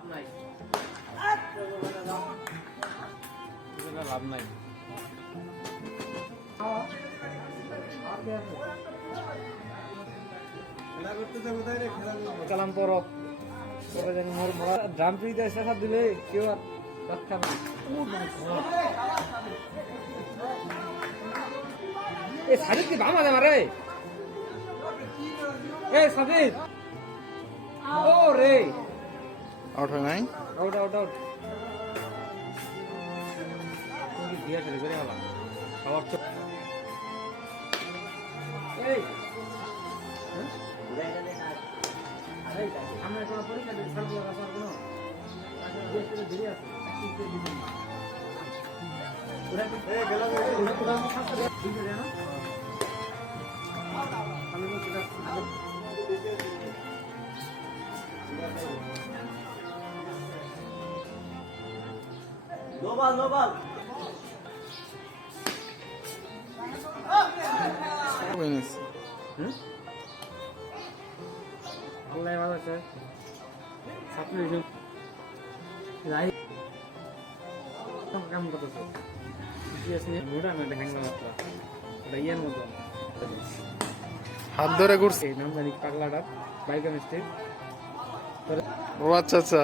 লাভ নাই। লাভ নাই। কালাম পর ড্রাম ফ্রিতে দিলে কেউ আর রক্ষা নাই এ সাবিত কি ভাম আছে মারে? এ সাবিত ও রে। আউট হয় নাই আউট আউট আউট? আমরা কোনো পরীক্ষা লাগা পারব না থেকে ধীরে আছে ওরা কি নোবাল নোবাল আল্লাহ ভালো আছে। ছাত্রী রাই কাম করতেছে। মোটা না হ্যাং মাত্রা ওটা ইয়ার মতো। হাত ধরে ঘুরছে। নাম জানি পাগলাটা? বাইক মিস্টেক ও আচ্ছা আচ্ছা।